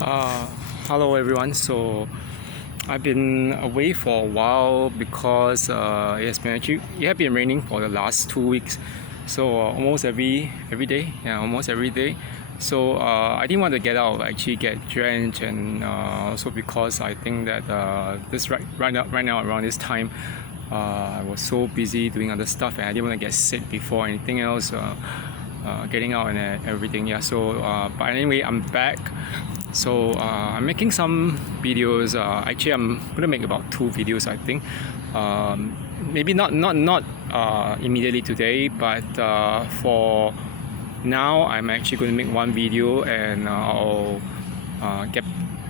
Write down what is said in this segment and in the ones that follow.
Uh, Hello everyone. So I've been away for a while because it had been raining for the last 2 weeks. So almost every day, almost every day. So I didn't want to get out, actually get drenched, and also because I think that this right now around this time, I was so busy doing other stuff, and I didn't want to get sick before anything else. Getting out and everything. Yeah. So but anyway, I'm back. So I'm making some videos. Actually, I'm gonna make about 2 videos, I think. Maybe not immediately today, but for now, I'm actually going to make one video, and I'll get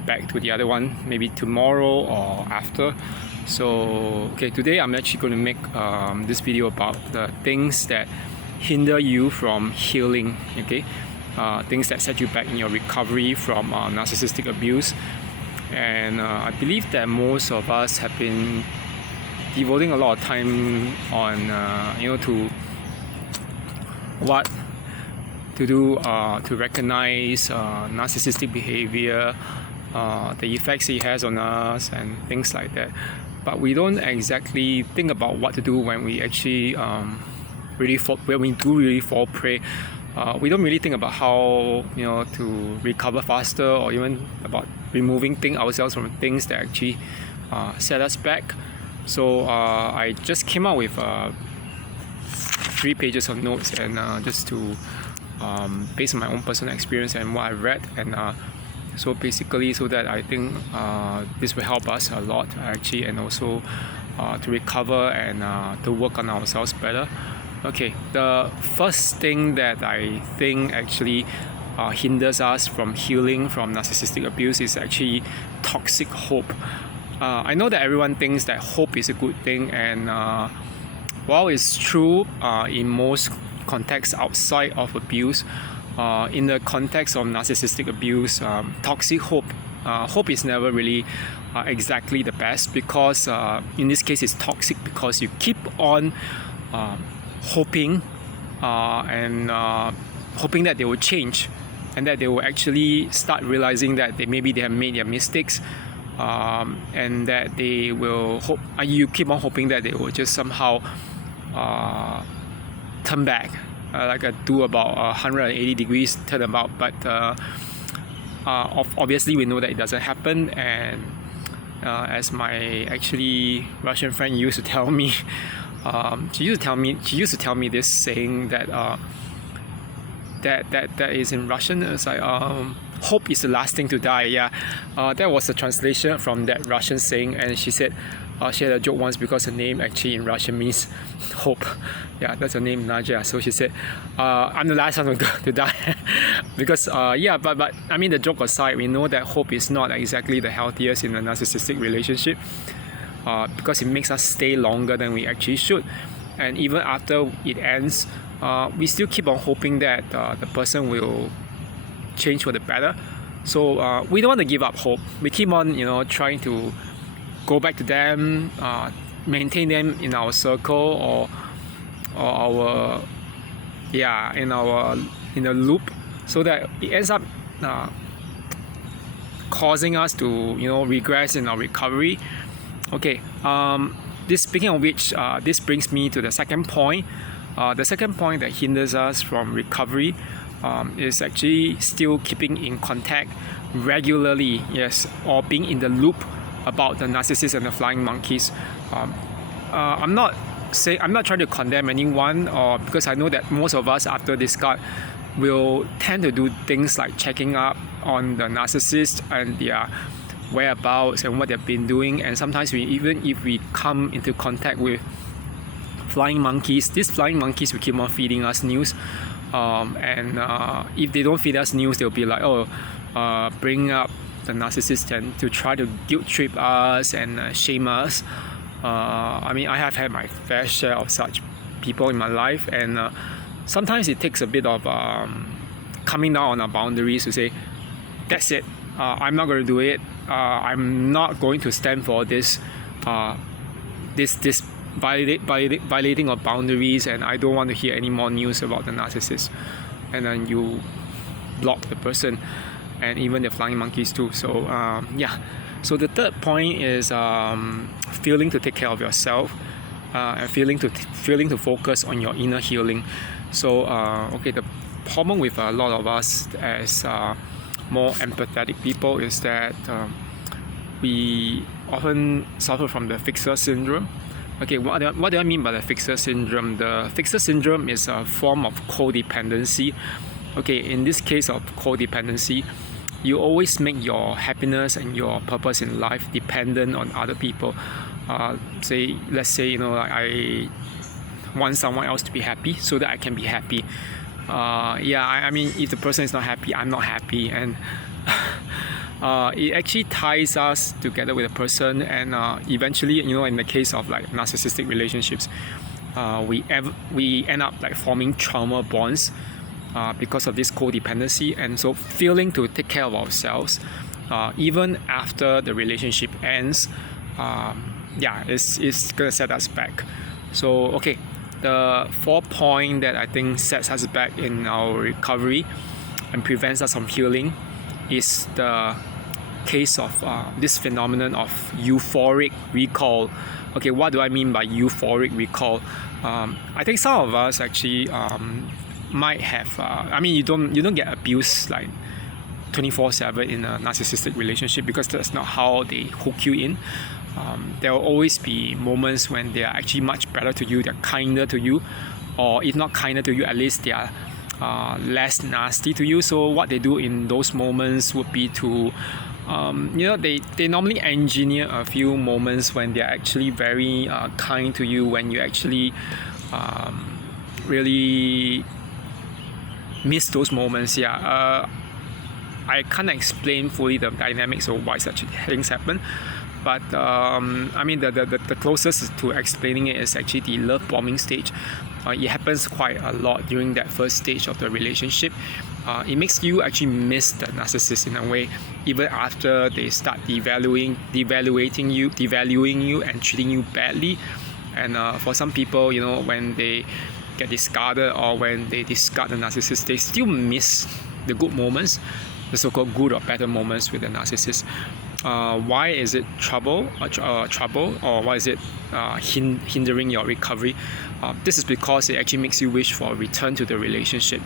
back to the other one maybe tomorrow or after. So okay, today I'm actually going to make this video about the things that hinder you from healing. Okay. Things that set you back in your recovery from narcissistic abuse. And I believe that most of us have been devoting a lot of time on to what to do to recognize narcissistic behavior, the effects it has on us, and things like that. But we don't exactly think about what to do when we actually when we do really fall prey. We don't really think about how to recover faster, or even about removing ourselves from things that actually set us back. So I just came out with 3 pages of notes, and just to based on my own personal experience and what I read, and so basically, so that I think this will help us a lot actually, and also to recover and to work on ourselves better. Okay, the first thing that I think actually hinders us from healing from narcissistic abuse is actually toxic hope. I know that everyone thinks that hope is a good thing, and while it's true in most contexts outside of abuse, in the context of narcissistic abuse, toxic hope is never really exactly the best, because in this case it's toxic because you keep on hoping and hoping that they will change, and that they will actually start realizing that maybe they have made their mistakes, and that they will hope. You keep on hoping that they will just somehow turn back, do about 180 degrees turnabout. But obviously we know that it doesn't happen, and as my actually Russian friend used to tell me. She used to tell me this saying that that is in Russian. It's like hope is the last thing to die. Yeah, that was the translation from that Russian saying. And she said she had a joke once, because her name actually in Russian means hope. Yeah, that's her name, Nadia. So she said, I'm the last one to die. Because but I mean, the joke aside, we know that hope is not exactly the healthiest in a narcissistic relationship. Because it makes us stay longer than we actually should, and even after it ends, we still keep on hoping that the person will change for the better. So we don't want to give up hope. We keep on trying to go back to them, maintain them in our circle, or our in a loop, so that it ends up causing us to regress in our recovery. Okay, speaking of which, this brings me to the second point. The second point that hinders us from recovery is actually still keeping in contact regularly, yes, or being in the loop about the narcissist and the flying monkeys. I'm not trying to condemn anyone, or because I know that most of us after discard will tend to do things like checking up on the narcissist and their whereabouts and what they've been doing. And sometimes if we come into contact with flying monkeys, these flying monkeys will keep on feeding us news, and if they don't feed us news, they'll be like, bring up the narcissist and to try to guilt trip us and shame us. I mean, I have had my fair share of such people in my life, and sometimes it takes a bit of coming down on our boundaries to say, that's it, I'm not going to do it. I'm not going to stand for this violating of boundaries, and I don't want to hear any more news about the narcissist. And then you block the person. and even the flying monkeys too. So yeah. So the third point is feeling to take care of yourself, and feeling to focus on your inner healing. So okay, the problem with a lot of us as more empathetic people is that we often suffer from the fixer syndrome. Okay, what do I mean by the fixer syndrome? The fixer syndrome is a form of codependency. Okay, in this case of codependency, you always make your happiness and your purpose in life dependent on other people. Let's say I want someone else to be happy so that I can be happy. I mean, if the person is not happy, I'm not happy, and it actually ties us together with a person, and eventually, in the case of like narcissistic relationships, we end up like forming trauma bonds because of this codependency. And so failing to take care of ourselves even after the relationship ends, it's gonna set us back. So okay, the fourth point that I think sets us back in our recovery and prevents us from healing is the case of this phenomenon of euphoric recall. Okay, what do I mean by euphoric recall? I think some of us actually might have. You don't get abused like 24/7 in a narcissistic relationship, because that's not how they hook you in. There will always be moments when they are actually much better to you, they're kinder to you, or if not kinder to you, at least they are less nasty to you. So what they do in those moments would be to they normally engineer a few moments when they're actually very kind to you, when you actually really miss those moments. I can't explain fully the dynamics of why such things happen, but the closest to explaining it is actually the love bombing stage. It happens quite a lot during that first stage of the relationship. It makes you actually miss the narcissist in a way, even after they start devaluing you and treating you badly. And for some people, when they get discarded or when they discard the narcissist, they still miss the good moments, the so-called good or better moments with the narcissist. Why is it trouble, or why is it hindering your recovery? This is because it actually makes you wish for a return to the relationship.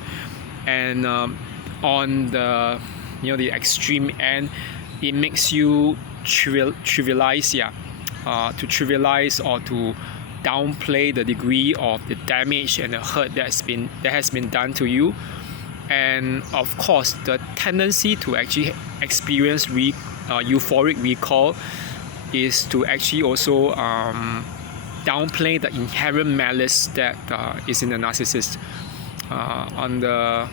And on the the extreme end, it makes you trivialize or to downplay the degree of the damage and the hurt that has been done to you. And of course, the tendency to actually experience euphoric recall is to actually also downplay the inherent malice that is in the narcissist. On the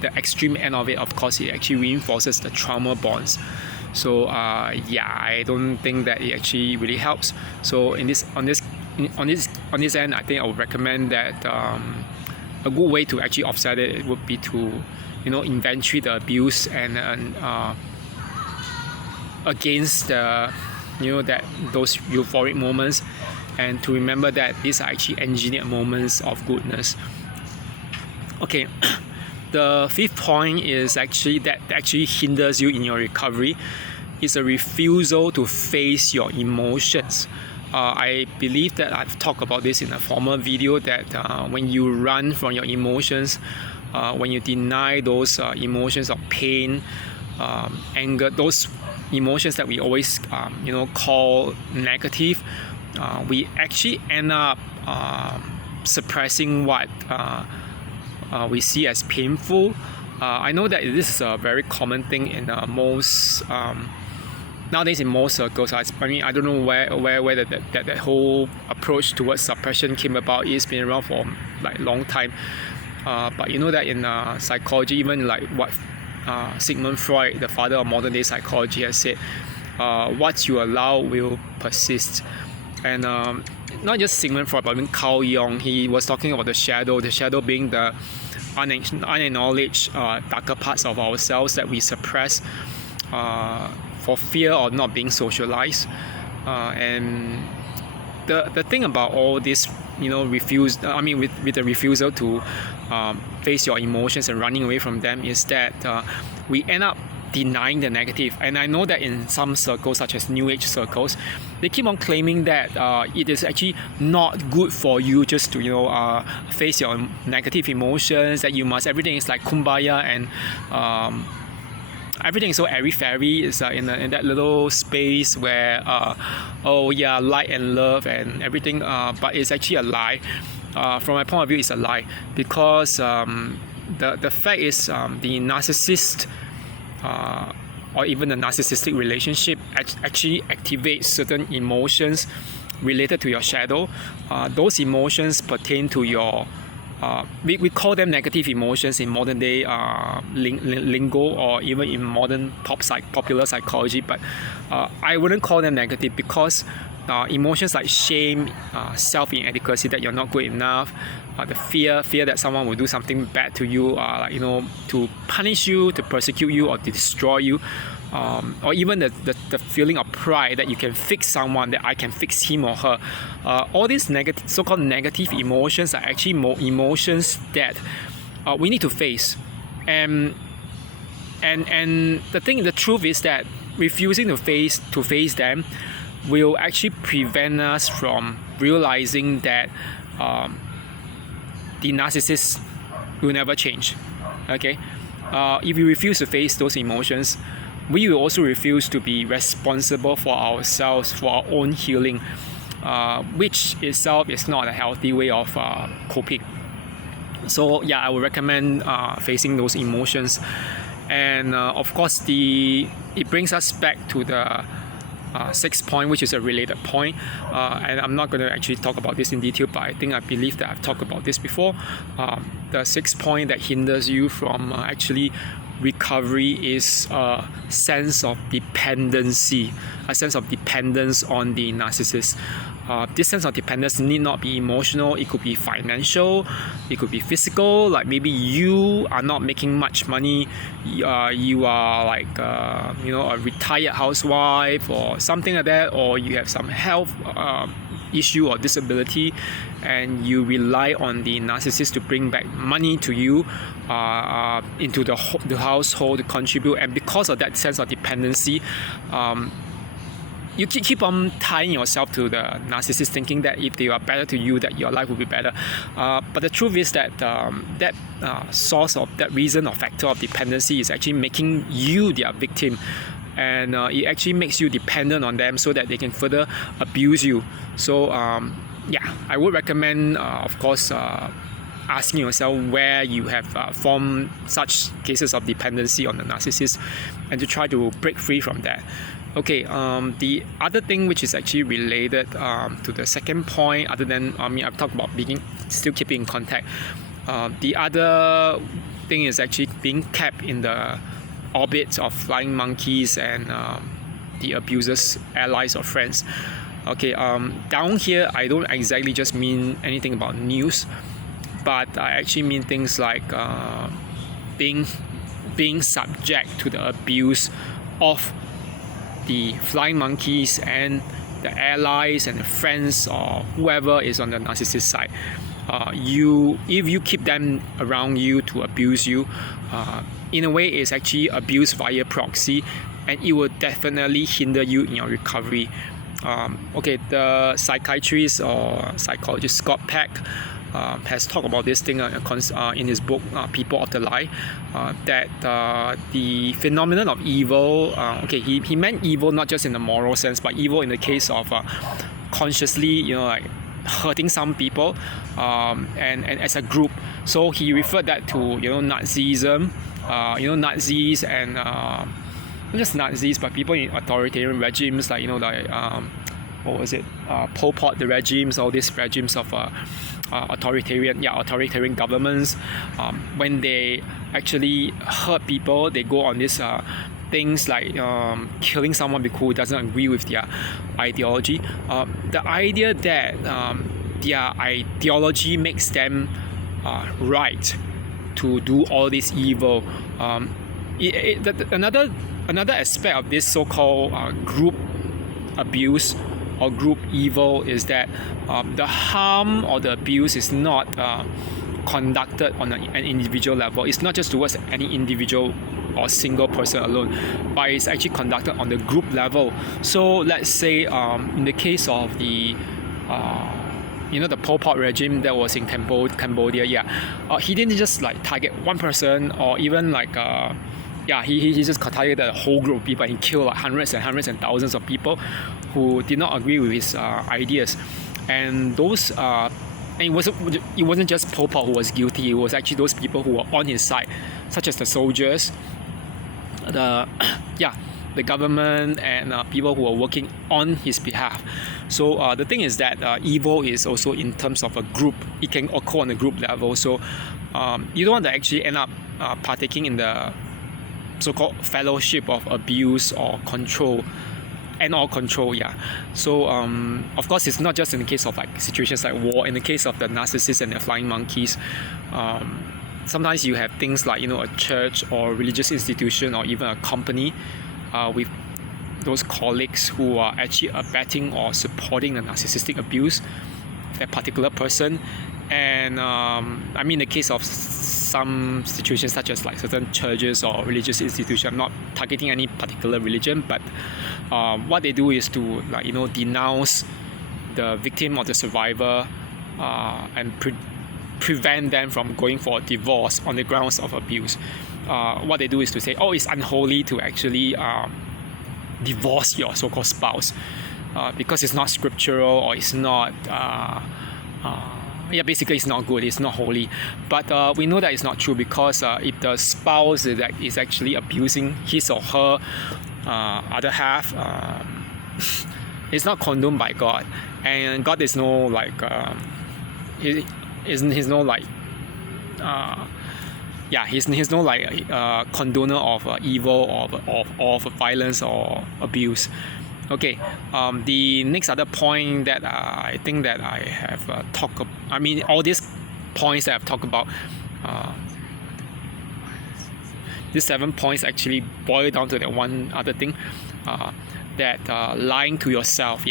the extreme end of it, of course, it actually reinforces the trauma bonds. So I don't think that it actually really helps. So on this end, I think I would recommend that a good way to actually offset it would be to inventory the abuse and against the those euphoric moments, and to remember that these are actually engineered moments of goodness. Okay, the fifth point is actually that actually hinders you in your recovery is a refusal to face your emotions. I believe that I've talked about this in a former video, that when you run from your emotions, when you deny those emotions of pain, anger, those emotions that we always call negative, we actually end up suppressing what we see as painful. I know that this is a very common thing in most nowadays in most circles. I don't know where that whole approach towards suppression came about. It's been around for like long time, but that in psychology, even like what Sigmund Freud, the father of modern day psychology, has said, what you allow will persist. And not just Sigmund Freud, but even Carl Jung, he was talking about the shadow being the unacknowledged darker parts of ourselves that we suppress for fear of not being socialized. And the thing about all this, with the refusal to face your emotions and running away from them, is that we end up denying the negative. And I know that in some circles, such as New Age circles, they keep on claiming that it is actually not good for you just to face your negative emotions, that you must, everything is like kumbaya, and everything is so airy-fairy. It's in that little space where light and love and everything, but it's actually a lie. From my point of view, it's a lie, because the fact is, the narcissist or even the narcissistic relationship actually activates certain emotions related to your shadow. Those emotions pertain to your we call them negative emotions in modern day lingo, or even in modern popular psychology, but I wouldn't call them negative, because emotions like shame, self-inadequacy, that you're not good enough, the fear that someone will do something bad to you, to punish you, to persecute you, or to destroy you, or even the feeling of pride that you can fix someone, that I can fix him or her. All these so-called negative emotions are actually emotions that we need to face. And the truth is that refusing to face them will actually prevent us from realizing that the narcissist will never change. Okay, if we refuse to face those emotions, we will also refuse to be responsible for ourselves, for our own healing, which itself is not a healthy way of coping. So yeah, I would recommend facing those emotions. And of course, it brings us back to the sixth point, which is a related point, and I'm not going to actually talk about this in detail, but I believe that I've talked about this before. The sixth point that hinders you from actually recovery is a sense of dependency, a sense of dependence on the narcissist. This sense of dependence need not be emotional. It could be financial, it could be physical, like maybe you are not making much money, you are like a retired housewife or something like that, or you have some health issue or disability, and you rely on the narcissist to bring back money to you into the household to contribute. And because of that sense of dependency, you keep on tying yourself to the narcissist, thinking that if they are better to you, that your life will be better. But the truth is that that source of that reason or factor of dependency is actually making you their victim, and it actually makes you dependent on them so that they can further abuse you. So I would recommend, of course, asking yourself where you have formed such cases of dependency on the narcissist, and to try to break free from that. Okay, the other thing which is actually related to the second point, other than I've talked about still keeping in contact. The other thing is actually being kept in the orbits of flying monkeys and the abuser's allies or friends. Okay, down here I don't exactly just mean anything about news, but I actually mean things like being subject to the abuse of the flying monkeys and the allies and the friends or whoever is on the narcissist side. If you keep them around you to abuse you, in a way it's actually abuse via proxy, and it will definitely hinder you in your recovery. The psychiatrist or psychologist Scott Peck has talked about this thing in his book People of the Lie, that the phenomenon of evil, he meant evil not just in the moral sense, but evil in the case of consciously hurting some people, and as a group. So he referred that to Nazism, Nazis, and not just Nazis, but people in authoritarian regimes like Pol Pot, the regimes, all these regimes of authoritarian governments. When they actually hurt people, they go on this things like killing someone who doesn't agree with their ideology. The idea that their ideology makes them right to do all this evil. Another aspect of this so-called group abuse or group evil is that the harm or the abuse is not conducted on an individual level. It's not just towards any individual or single person alone, but it's actually conducted on the group level. So let's say in the case of the the Pol Pot regime that was in Cambodia, he didn't just like target one person or even like he just targeted a whole group of people, and he killed like hundreds and thousands of people who did not agree with his ideas. And those and it wasn't just Pol Pot who was guilty. It was actually those people who were on his side, such as the soldiers, the government, and people who are working on his behalf. So the thing is that evil is also in terms of a group. It can occur on a group level. So you don't want to actually end up partaking in the so-called fellowship of abuse or control. So of course, it's not just in the case of like situations like war. In the case of the narcissists and the flying monkeys, sometimes you have things like a church or religious institution or even a company with those colleagues who are actually abetting or supporting the narcissistic abuse of that particular person. And in the case of some situations such as like certain churches or religious institutions, I'm not targeting any particular religion, but what they do is to denounce the victim or the survivor and prevent them from going for a divorce on the grounds of abuse. What they do is to say, it's unholy to actually divorce your so-called spouse because it's not scriptural, or it's not basically it's not good, it's not holy. But we know that it's not true, because if the spouse is actually abusing his or her other half, it's not condoned by God, and God is no like he's no like he's no like condoner of evil or of violence or abuse. Okay, the next other point that I think that I have talked about, all these points that I've talked about, these 7 points actually boil down to that one other thing, that lying to yourself.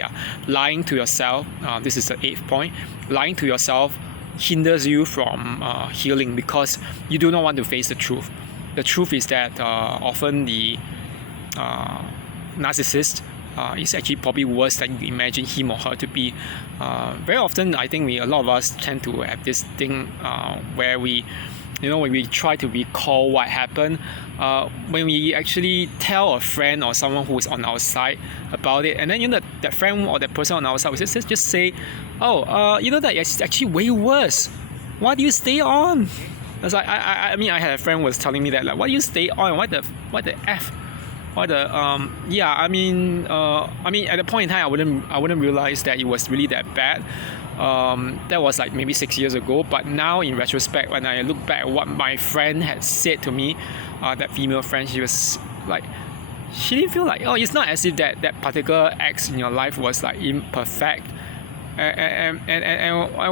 Lying to yourself, this is the 8th point. Lying to yourself hinders you from healing, because you do not want to face the truth. The truth is that often the narcissist is actually probably worse than you imagine him or her to be. Very often, I think a lot of us tend to have this thing where we, when we try to recall what happened, when we actually tell a friend or someone who is on our side about it, and then that friend or that person on our side will just say, that it's actually way worse. Why do you stay on? It's like I had a friend was telling me that, like, why do you stay on? What the F? At the point in time, I wouldn't realize that it was really that bad. That was like maybe 6 years ago. But now, in retrospect, when I look back at what my friend had said to me, that female friend, she was like, she didn't feel like, it's not as if that particular ex in your life was like imperfect. And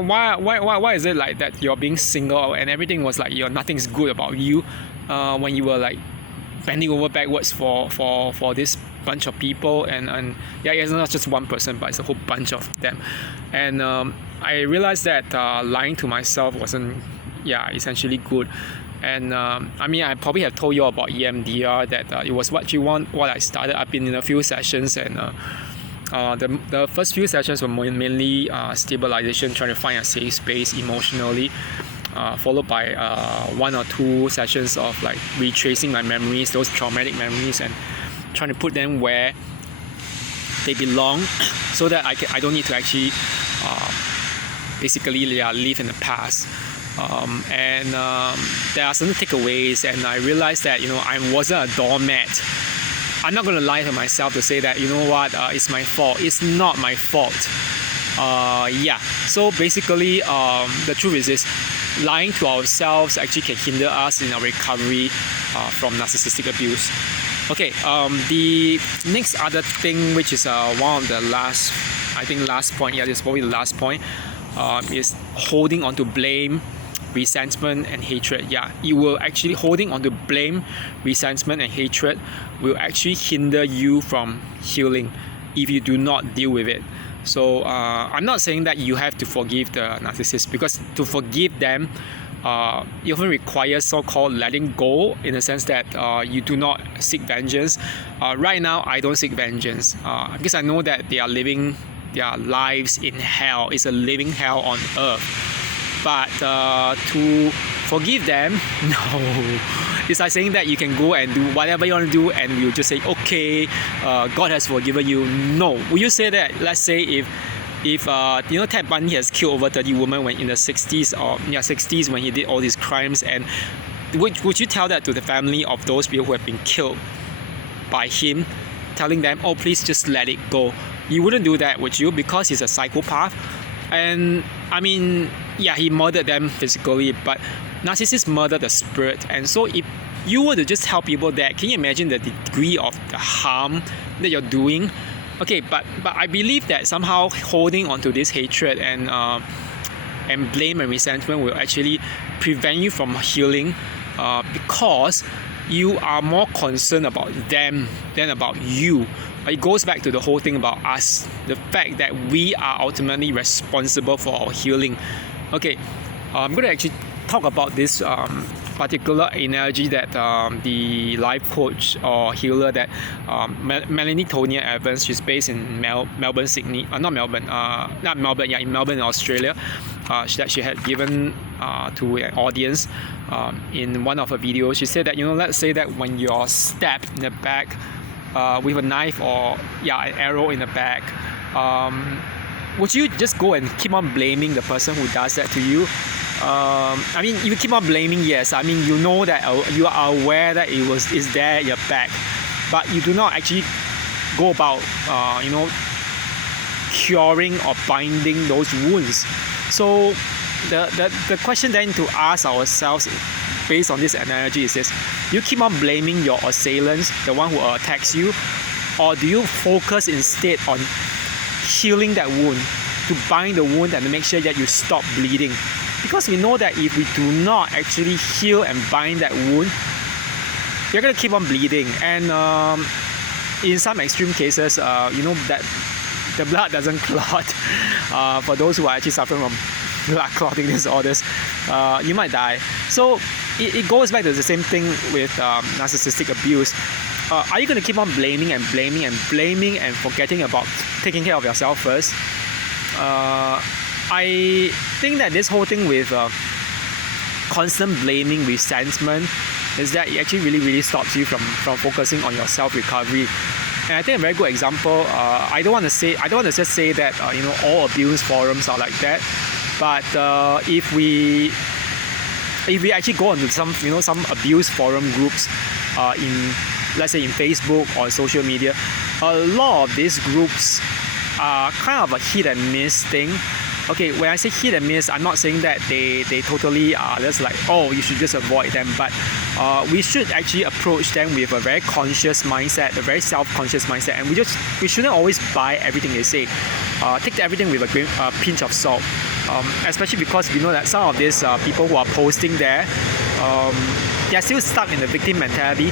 why is it like that you're being single and everything was like nothing's good about you when you were like bending over backwards for this bunch of people, and it's not just one person, but it's a whole bunch of them. And I realized that lying to myself wasn't essentially good. And I probably have told you about EMDR, that it was what I started. I've been in a few sessions, and the first few sessions were mainly stabilization, trying to find a safe space emotionally, followed by 1 or 2 sessions of like retracing my memories, those traumatic memories, and trying to put them where they belong, so that I don't need to actually basically live in the past. There are certain takeaways, and I realized that I wasn't a doormat. I'm not going to lie to myself to say that it's my fault. It's not my fault. So basically, the truth is this: lying to ourselves actually can hinder us in our recovery from narcissistic abuse. Okay, the next other thing, which is one of the last point, this is probably the last point, is holding on to blame, resentment, and hatred. It will actually, holding on to blame, resentment, and hatred will actually hinder you from healing if you do not deal with it. So I'm not saying that you have to forgive the narcissist, because to forgive them it often requires so-called letting go, in the sense that you do not seek vengeance. Right now, I don't seek vengeance because I know that they are living their lives in hell. It's a living hell on earth. But to forgive them, no. It's like saying that you can go and do whatever you want to do, and you just say, okay, God has forgiven you. No. Will you say that? Let's say if Ted Bundy has killed over 30 women when in the 60s when he did all these crimes, and would you tell that to the family of those people who have been killed by him, telling them, oh, please just let it go? You wouldn't do that, would you? Because he's a psychopath. And I mean, yeah, he murdered them physically, but narcissists murder the spirit. And so if you were to just help people there, can you imagine the degree of the harm that you're doing? Okay, but I believe that somehow holding onto this hatred and blame and resentment will actually prevent you from healing, because you are more concerned about them than about you. It goes back to the whole thing about us, the fact that we are ultimately responsible for our healing. Okay, I'm going to actually talk about this particular analogy that the life coach or healer that Melanie Tonia Evans, she's based in Melbourne, Sydney, in Melbourne, Australia, that she had given to an audience in one of her videos. She said that, let's say that when you're stabbed in the back with a knife or an arrow in the back, would you just go and keep on blaming the person who does that to you? I mean, you keep on blaming, yes. I mean, you know that you are aware that it's there at your back, but you do not actually go about, curing or binding those wounds. So the question then to ask ourselves, based on this analogy, is this: you keep on blaming your assailants, the one who attacks you, or do you focus instead on healing that wound, to bind the wound and to make sure that you stop bleeding? Because we know that if we do not actually heal and bind that wound, you're going to keep on bleeding. And in some extreme cases, that the blood doesn't clot. For those who are actually suffering from blood clotting disorders, you might die. So it goes back to the same thing with narcissistic abuse. Are you going to keep on blaming and forgetting about taking care of yourself first? I think that this whole thing with constant blaming, resentment, is that it actually really stops you from focusing on your self-recovery. And I think a very good example, I don't want to just say that all abuse forums are like that, but if we actually go into some abuse forum groups let's say in Facebook or social media, a lot of these groups are kind of a hit and miss thing. Okay, when I say hit and miss, I'm not saying that they totally are just like, oh, you should just avoid them, but we should actually approach them with a very conscious mindset, a very self-conscious mindset, and we shouldn't always buy everything they say. Take everything with a pinch of salt, especially because we know that some of these people who are posting there, they are still stuck in the victim mentality.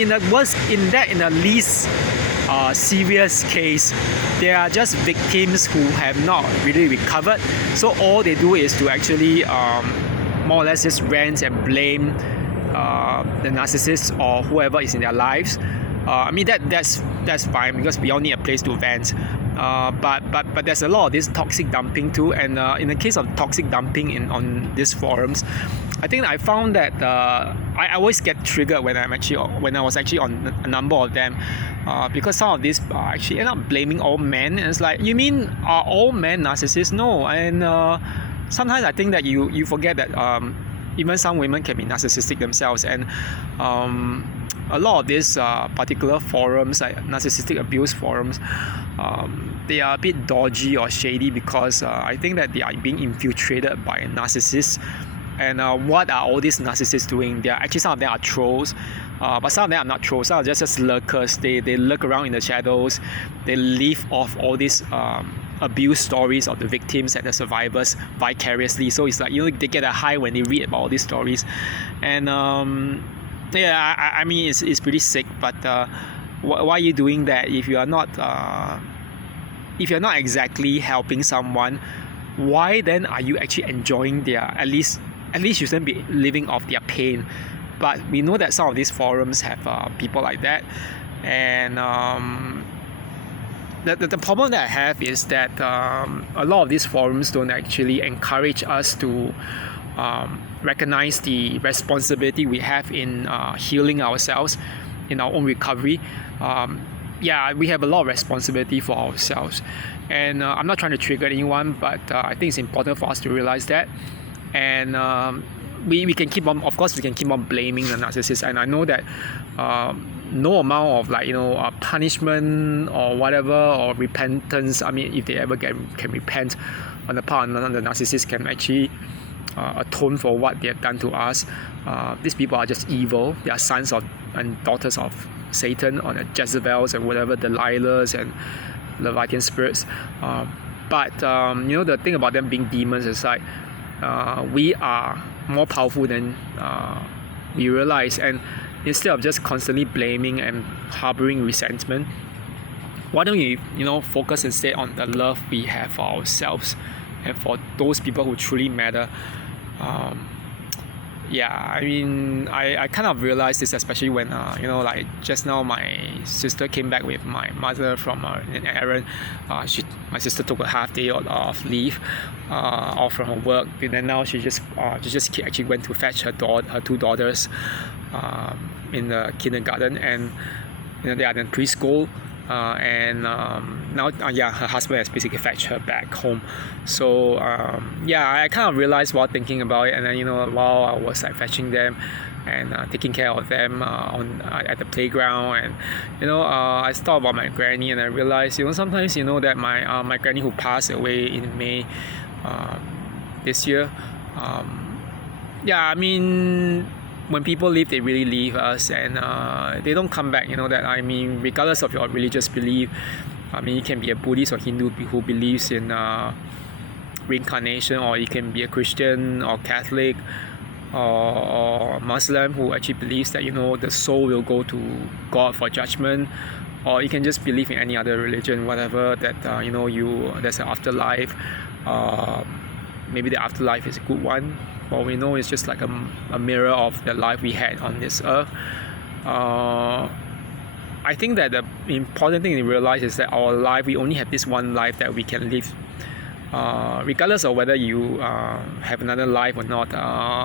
In the least serious case, they are just victims who have not really recovered. So all they do is to actually more or less just rant and blame the narcissist or whoever is in their lives. I mean that's fine, because we all need a place to vent. But there's a lot of this toxic dumping too, and in the case of toxic dumping on these forums, I think I found that I always get triggered when I was actually on a number of them, because some of these actually end up blaming all men, and it's like, you mean are all men narcissists? No. And sometimes I think that you forget that even some women can be narcissistic themselves, and a lot of these particular forums, like narcissistic abuse forums, they are a bit dodgy or shady, because I think that they are being infiltrated by narcissists. And what are all these narcissists doing? Some of them are trolls, but some of them are not trolls. Some are just lurkers. They lurk around in the shadows. They live off all these abuse stories of the victims and the survivors vicariously. So it's like, they get a high when they read about all these stories. And I mean, it's pretty sick. But why are you doing that if you are not exactly helping someone? Why then are you actually enjoying their, at least at least you shouldn't be living off their pain. But we know that some of these forums have people like that, and the problem that I have is that a lot of these forums don't actually encourage us to recognize the responsibility we have in healing ourselves, in our own recovery. Yeah, we have a lot of responsibility for ourselves, and I'm not trying to trigger anyone, but I think it's important for us to realize that. And we can keep on, of course, we can keep on blaming the narcissist, and I know that no amount of punishment or whatever, or repentance, I mean, if they ever can repent on the part of the narcissist, can actually atone for what they have done to us. These people are just evil. They are sons of and daughters of Satan, or the Jezebels and whatever, the Delilahs and Leviathan spirits. But the thing about them being demons is like we are more powerful than we realize, and instead of just constantly blaming and harboring resentment, why don't we focus instead on the love we have for ourselves and for those people who truly matter. I mean, I kind of realized this, especially when like just now my sister came back with my mother from an errand. My sister took a half day of leave off from her work, and then now she just actually went to fetch her two daughters in the kindergarten, and they are in preschool. Now her husband has basically fetched her back home. So I kind of realized while thinking about it, and then while I was like fetching them and taking care of them at the playground, and I thought about my granny, and I realized sometimes that my granny, who passed away in May this year, I mean, when people leave, they really leave us, and they don't come back. That, I mean, regardless of your religious belief, I mean, you can be a Buddhist or Hindu who believes in reincarnation, or you can be a Christian or Catholic or Muslim who actually believes that the soul will go to God for judgment, or you can just believe in any other religion, whatever, that there's an afterlife. Maybe the afterlife is a good one. What we know is just like a mirror of the life we had on this earth. I think that the important thing to realize is that our life, we only have this one life that we can live. Regardless of whether you have another life or not,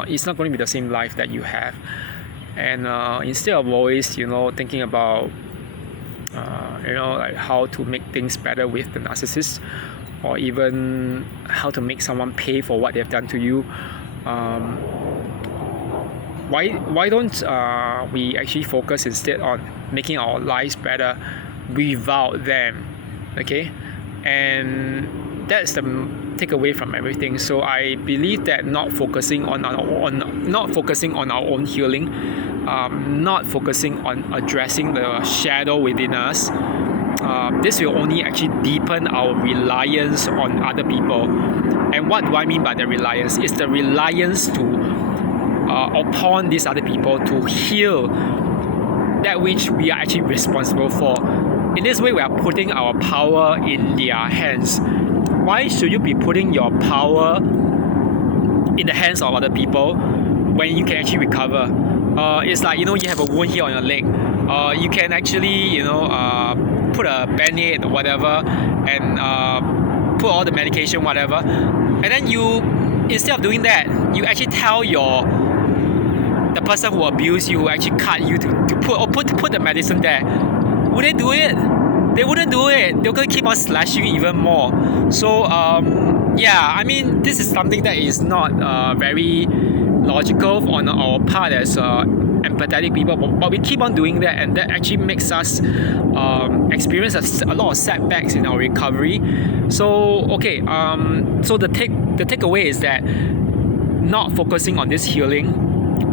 it's not going to be the same life that you have. And instead of always, thinking about, like how to make things better with the narcissist, or even how to make someone pay for what they've done to you, why don't we actually focus instead on making our lives better without them, okay? And that's the takeaway from everything. So I believe that not focusing on our own healing, not focusing on addressing the shadow within us, this will only actually deepen our reliance on other people. And what do I mean by the reliance? It's the reliance upon these other people to heal that which we are actually responsible for. In this way, we are putting our power in their hands. Why should you be putting your power in the hands of other people when you can actually recover? It's like, you have a wound here on your leg. You can actually, put a band-aid or whatever, and put all the medication, whatever. And then you, instead of doing that, you actually tell the person who abused you, who actually cut you, to put the medicine there. Would they do it? They wouldn't do it. They're going to keep on slashing you even more. So, I mean, this is something that is not very logical on our part as empathetic people, but we keep on doing that, and that actually makes us experience a lot of setbacks in our recovery. So, okay, so the takeaway is that not focusing on this healing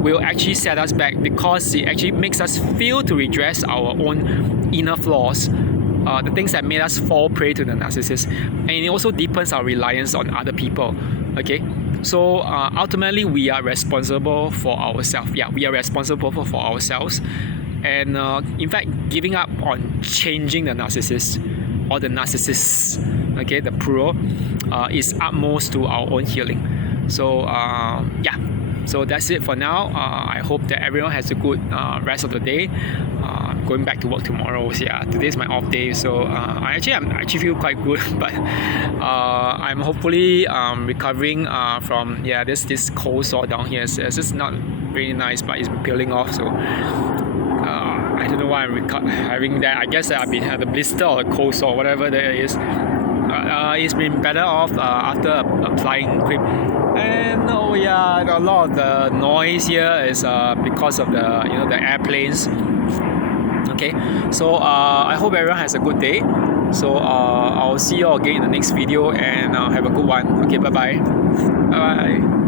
will actually set us back, because it actually makes us fail to redress our own inner flaws, the things that made us fall prey to the narcissist, and it also deepens our reliance on other people. Okay, so ultimately we are responsible for ourselves. Yeah, we are responsible for ourselves, and in fact, giving up on changing the narcissist or the narcissists, okay, the plural, is utmost to our own healing. So So that's it for now. I hope that everyone has a good rest of the day. Going back to work tomorrow. So yeah, today's my off day, so I actually feel quite good, but I'm hopefully recovering from this cold sore down here. It's just not really nice, but it's been peeling off. So I don't know why I'm having that. I guess I've been had a blister or a cold sore, whatever that is. It's been better off after applying cream. And a lot of the noise here is because of the the airplanes. Okay, so I hope everyone has a good day. So I'll see you all again in the next video, and have a good one. Okay, bye bye.